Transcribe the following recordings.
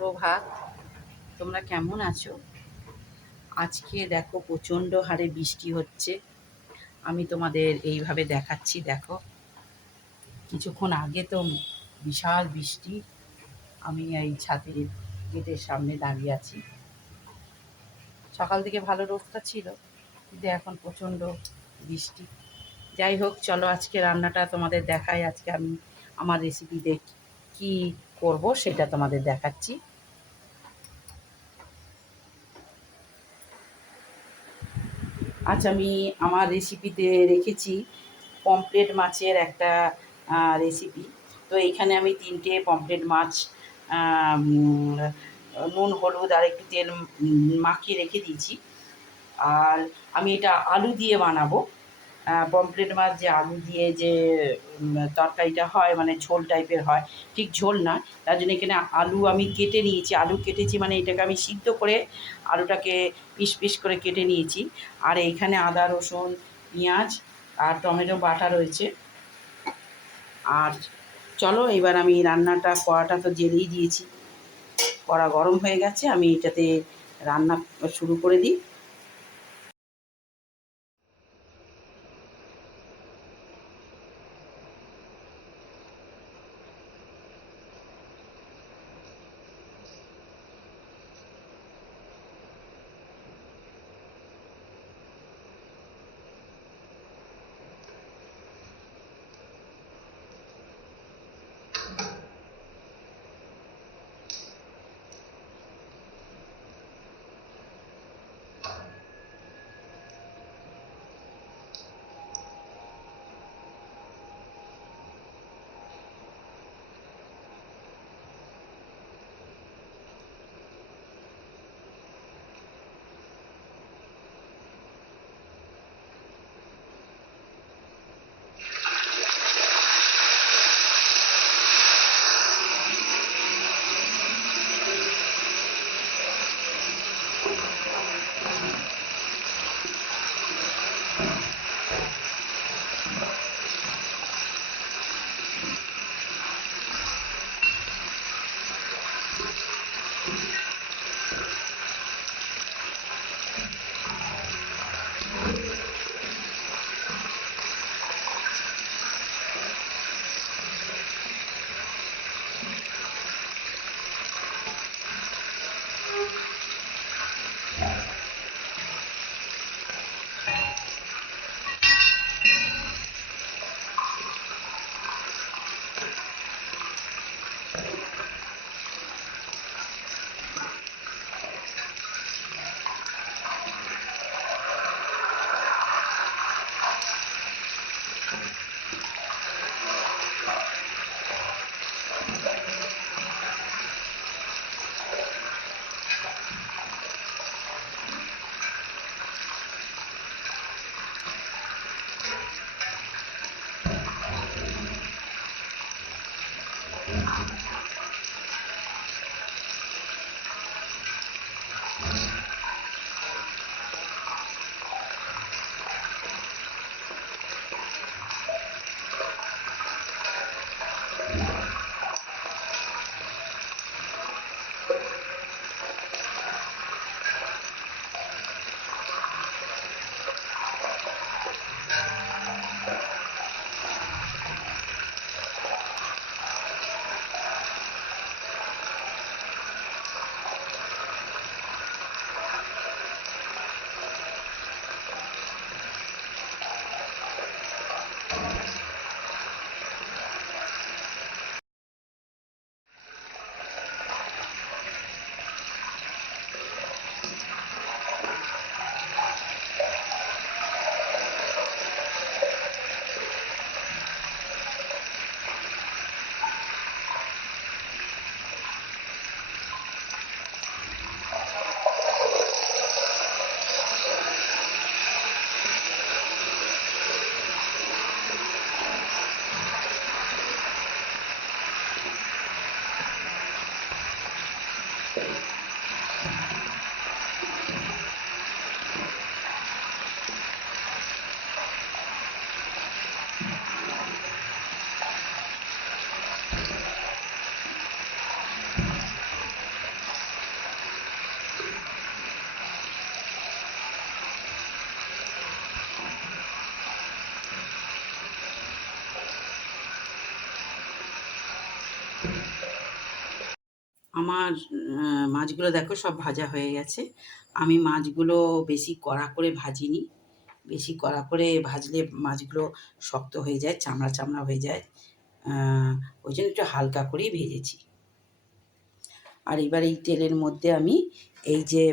সুপ্রভাত। তোমরা কেমন আছো? আজকে দেখো প্রচণ্ড হারে বৃষ্টি হচ্ছে। আমি তোমাদের এইভাবে দেখাচ্ছি, দেখো। কিছুক্ষণ আগে তো বিশাল বৃষ্টি। আমি এই ছাদের গেটের সামনে দাঁড়িয়ে আছি। সকাল থেকে ভালো রোদটা ছিল, কিন্তু এখন প্রচণ্ড বৃষ্টি। যাই হোক, চলো আজকে রান্নাটা তোমাদের দেখাই। আজকে আমি আমার রেসিপিতে কী করব সেটা তোমাদের দেখাচ্ছি। আজ আমি আমার রেসিপিতে রেখেছি পমফ্রেট মাছের একটা রেসিপি। তো এইখানে আমি 3টে পমফ্রেট মাছ নুন হলুদ আর একটু তেল মাখিয়ে রেখে দিয়েছি। আর আমি এটা আলু দিয়ে বানাবো। পমফ্রেট মাছ যে আলু দিয়ে যে তরকারিটা হয়, মানে ঝোল টাইপের হয়, ঠিক ঝোল না। তার জন্য এখানে আলু আমি কেটে নিয়েছি। আলু কেটেছি মানে এটাকে আমি সিদ্ধ করে আলুটাকে পিস পিস করে কেটে নিয়েছি। আর এইখানে আদা রসুন পেঁয়াজ আর টমেটো বাটা রয়েছে। আর চলো এবার আমি রান্নাটা, কড়াটা তো জেলেই দিয়েছি, কড়া গরম হয়ে গেছে, আমি এটাতে রান্না শুরু করে দিই। আমার মাছগুলো দেখো সব ভাজা হয়ে গেছে। আমি মাছগুলো বেশি কড়া করে ভাজিনি। বেশি কড়া করে ভাজলে মাছগুলো শক্ত হয়ে যায়, চামড়া চামড়া হয়ে যায়। ওই জন্য একটু হালকা করেই ভেজেছি। আর এবার এই তেলের মধ্যে আমি এই যে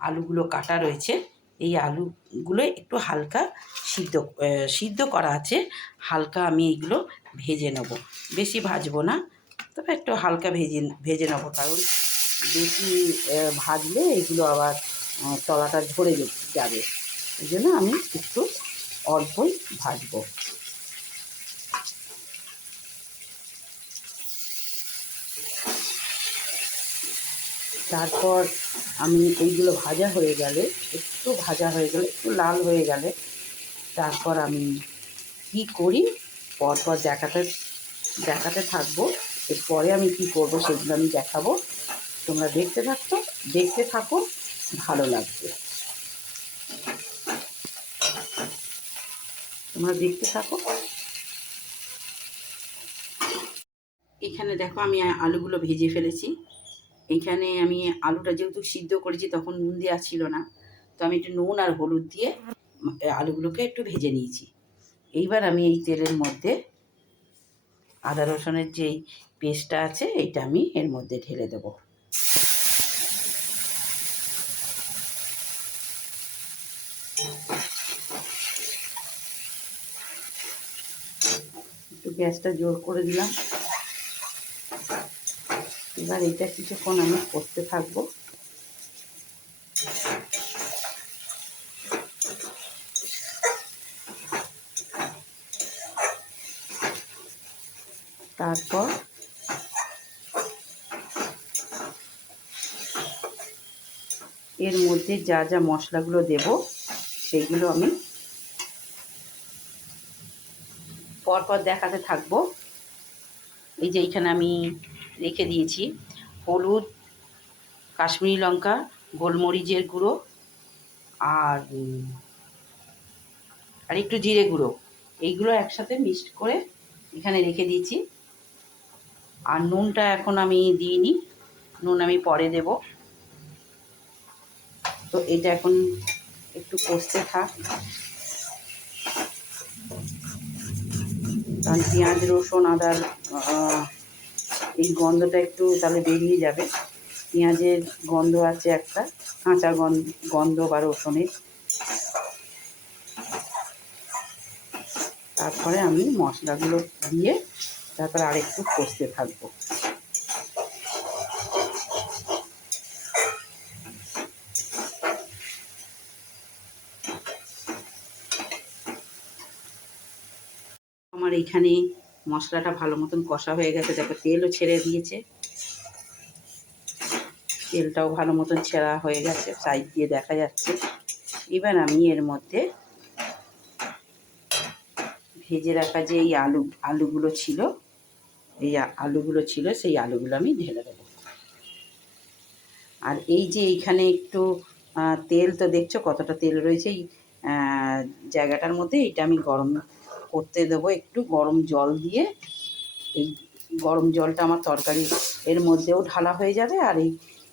আলুগুলো কাটা রয়েছে, এই আলুগুলো একটু হালকা সিদ্ধ করা আছে, হালকা আমি এইগুলো ভেজে নেব। বেশি ভাজবো না, তবে একটু হালকা ভেজে নেবো, কারণ বেশি ভাজলে এগুলো আবার তলাটা ঝরে যাবে। এই জন্য আমি একটু অল্পই ভাজবো। তারপর আমি এইগুলো ভাজা হয়ে গেলে, একটু ভাজা হয়ে গেলে, একটু লাল হয়ে গেলে, তারপর আমি কী করি পরপর দেখাতে থাকবো। এরপরে আমি কি করব সেগুলো আমি দেখাবো। তোমরা দেখতে থাকো, ভালো লাগবে। তোমরা দেখতে থাকো। এখানে দেখো আমি আলুগুলো ভেজে ফেলেছি। এইখানে আমি আলুটা যেহেতু সিদ্ধ করেছি তখন নুন দেওয়া ছিল না, তো আমি একটু নুন আর হলুদ দিয়ে আলুগুলোকে একটু ভেজে নিয়েছি। এইবার আমি এই তেলের মধ্যে আদা রসুনের যেই পেস্টটা আছে এইটা আমি এর মধ্যে ঢেলে দেবো। একটু গ্যাসটা জোর করে দিলাম। এবার এটা কিছুক্ষণ আমি করতে থাকবো। তারপর এর মধ্যে যা যা মশলাগুলো দেব সেইগুলো আমি পরপর দেখাতে থাকবো। এই যে এইখানে আমি রেখে দিয়েছি হলুদ, কাশ্মীরি লঙ্কা, গোলমরিচের গুঁড়ো আর একটু জিরে গুঁড়ো, এইগুলো একসাথে মিক্সড করে এখানে রেখে দিয়েছি। আর নুনটা এখন আমি দিইনি, নুন আমি পরে দেব। তো এটা এখন একটু কষতে থাক, কারণ পেঁয়াজ রসুন আদার এই গন্ধটা একটু তাহলে বেরিয়ে যাবে। পেঁয়াজের গন্ধ আছে একটা, কাঁচা গন্ধ বা রসুনের। তারপরে আমি মশলাগুলো দিয়ে তারপর আরেকটু কষতে থাকবো। আমার এইখানে মশলাটা ভালো মতন কষা হয়ে গেছে, দেখো তেলও ছেড়ে দিয়েছে। তেলটাও ভালো মতন ছেঁড়া হয়ে গেছে, সাইড দিয়ে দেখা যাচ্ছে। এবার আমি এর মধ্যে ভেজে রাখা যে এই আলুগুলো ছিল, সেই আলুগুলো আমি ঢেলে দেবো। আর এই যে এইখানে একটু তেল তো দেখছো কতটা তেল রয়েছে এই জায়গাটার মধ্যে, এটা আমি গরম করতে দেবো। একটু গরম জল দিয়ে, এই গরম জলটা আমার তরকারি এর মধ্যেও ঢালা হয়ে যাবে, আর এই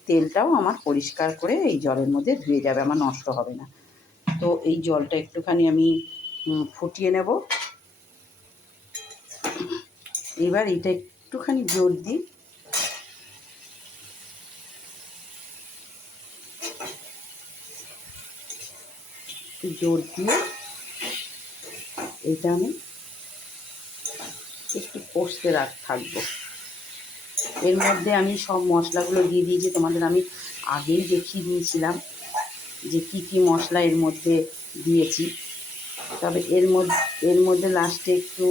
তেলটাও আমার পরিষ্কার করে এই জলের মধ্যে ধুয়ে যাবে, আমার নষ্ট হবে না। তো এই জলটা একটুখানি আমি ফুটিয়ে নেব। এবার এটা একটুখানি জোর দিই, জোর দিয়ে এটা আমি একটু কষতে থাকবো। এর মধ্যে আমি সব মশলাগুলো দিয়ে দিয়েছি, তোমাদের আমি আগেই দেখিয়ে দিয়েছিলাম যে কি কি মশলা এর মধ্যে দিয়েছি। তবে এর মধ্যে লাস্টে একটু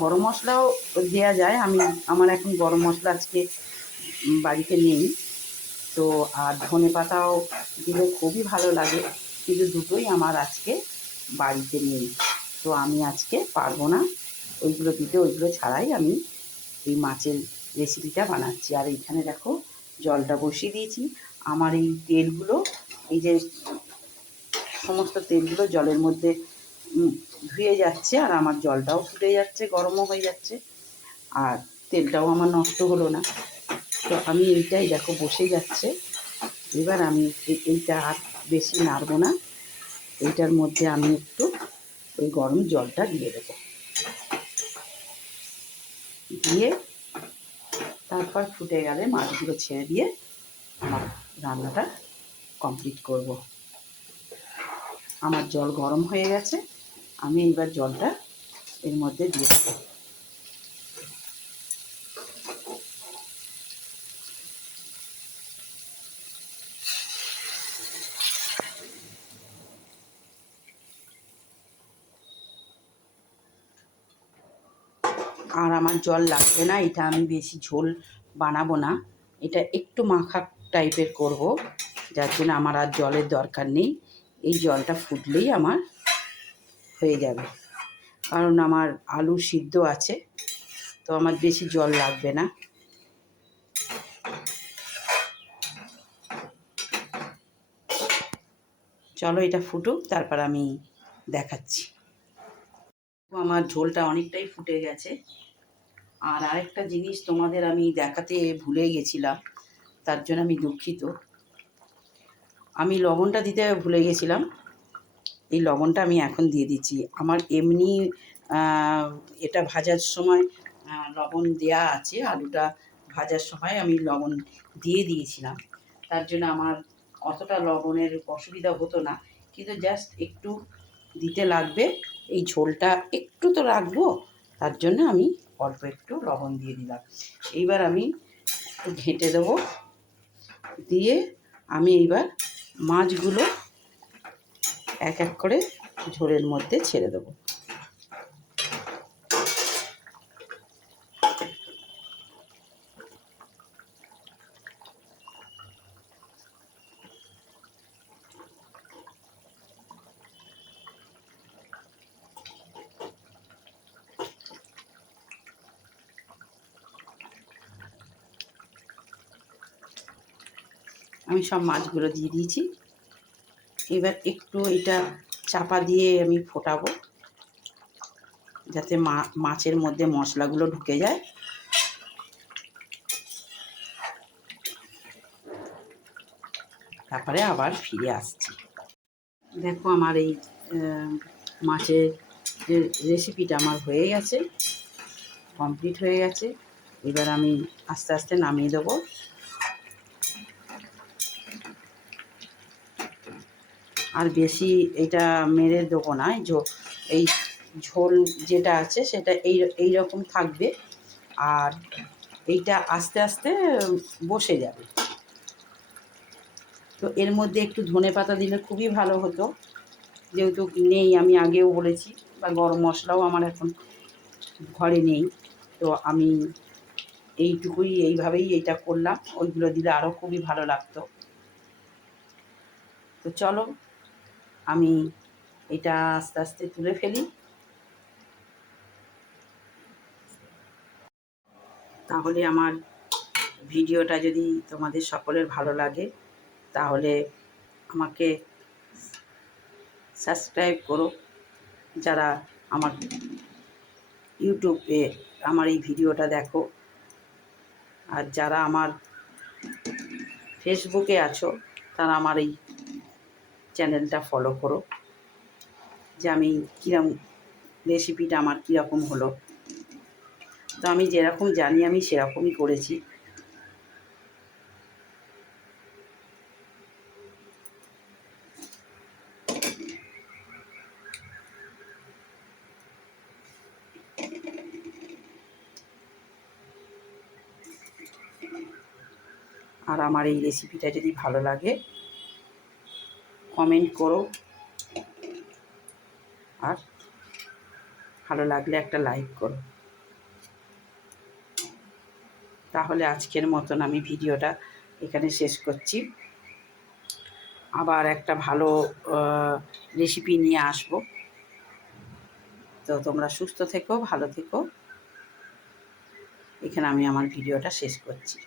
গরম মশলাও দেওয়া যায়। আমার এখন গরম মশলা আজকে বাড়িতে নেই, তো আর ধনে পাতাও দিলে খুবই ভালো লাগে, কিন্তু দুটোই আমার আজকে বাড়িতে নেই। তো আমি আজকে পারবো না ওইগুলো দিতে, ওইগুলো ছাড়াই আমি এই মাছের রেসিপিটা বানাচ্ছি। আর এইখানে দেখো জলটা বসিয়ে দিয়েছি। আমার এই তেলগুলো, এই যে সমস্ত তেলগুলো জলের মধ্যে ধুয়ে যাচ্ছে, আর আমার জলটাও ফুটে যাচ্ছে, গরমও হয়ে যাচ্ছে। আর তেলটাও আমার নষ্ট হলো না। তো আমি এইটাই দেখো বসে যাচ্ছে। এবার আমি এইটা আর বেশি নাড়ব না। এইটার মধ্যে আমি একটু ওই গরম জলটা দিয়ে দেবো, দিয়ে তারপর ফুটে গেলে মাছগুলো ছেড়ে দিয়ে আমার রান্নাটা কমপ্লিট করব। আমার জল গরম হয়ে গেছে, আমি এইবার জলটা এর মধ্যে দিয়ে দেবো। আর আমার জল লাগবে না, এটা আমি বেশি ঝোল বানাবো না, এটা একটু মাখা টাইপের করব, যার জন্য আমার আর জলের দরকার নেই। এই জলটা ফুটলেই আমার হয়ে যাবে, কারণ আমার আলু সিদ্ধ আছে, তো আমার বেশি জল লাগবে না। চলো এটা ফুটুক, তারপর আমি দেখাচ্ছি। আমার ঝোলটা অনেকটাই ফুটে গেছে। আর আরেকটা জিনিস তোমাদের আমি দেখাতে ভুলে গেছিলাম, তার জন্য আমি দুঃখিত। আমি লবণটা দিতে ভুলে গেছিলাম, এই লবণটা আমি এখন দিয়ে দিচ্ছি। আমার এমনি এটা ভাজার সময় লবণ দেয়া আছে, আলুটা ভাজার সময় আমি লবণ দিয়ে দিয়েছিলাম, তার জন্য আমার অতটা লবণের অসুবিধা হতো না, কিন্তু জাস্ট একটু দিতে লাগবে। এই ঝোলটা একটু তো রাখবো, তার জন্য আমি অল্প একটু লবণ দিয়ে দিলাম। এইবার আমি একটু ঘেঁটে দেবো, দিয়ে আমি এইবার মাছগুলো এক এক করে ঝোলের মধ্যে ছেড়ে দেবো। আমি সব মাছগুলো দিয়ে দিয়েছি। এবার একটু এটা চাপা দিয়ে আমি ফোটাবো, যাতে মাছের মধ্যে মশলাগুলো ঢুকে যায়। তারপরে আবার ফিরে আসছি। দেখো আমার এই মাছের যে রেসিপিটা আমার হয়ে গেছে, কমপ্লিট হয়ে গেছে। এবার আমি আস্তে আস্তে নামিয়ে দেবো। আর বেশি এটা মেরে দেবো না, এই ঝোল যেটা আছে সেটা এই রকম থাকবে, আর এইটা আস্তে আস্তে বসে যাবে। তো এর মধ্যে একটু ধনেপাতা দিলে খুবই ভালো হতো, যেহেতু নেই, আমি আগেও বলেছি, বা গরম মশলাও আমার এখন ঘরে নেই, তো আমি এইটুকুই এইভাবেই এটা করলাম। ওইগুলো দিলে আরও খুবই ভালো লাগতো। তো চলো আমি এটা আস্তে আস্তে তুলে ফেলি। তাহলে আমার ভিডিওটা যদি তোমাদের সকলের ভালো লাগে, তাহলে আমাকে সাবস্ক্রাইব করো, যারা আমার ইউটিউবে আমার এই ভিডিওটা দেখো। আর যারা আমার ফেসবুকে আছো, তারা আমার এই চ্যানেলটা ফলো করো, যে আমি কীরকম রেসিপিটা আমার কীরকম হলো। তো আমি যেরকম জানি আমি সেরকমই করেছি। আর আমার এই রেসিপিটা যদি ভালো লাগে, কমেন্ট করো, আর ভালো লাগলে একটা লাইক করো। তাহলে আজকের মতন আমি ভিডিওটা এখানে শেষ করছি। আবার একটা ভালো রেসিপি নিয়ে আসব। তো তোমরা সুস্থ থেকো, ভালো থেকো। এখানে আমি আমার ভিডিওটা শেষ করছি।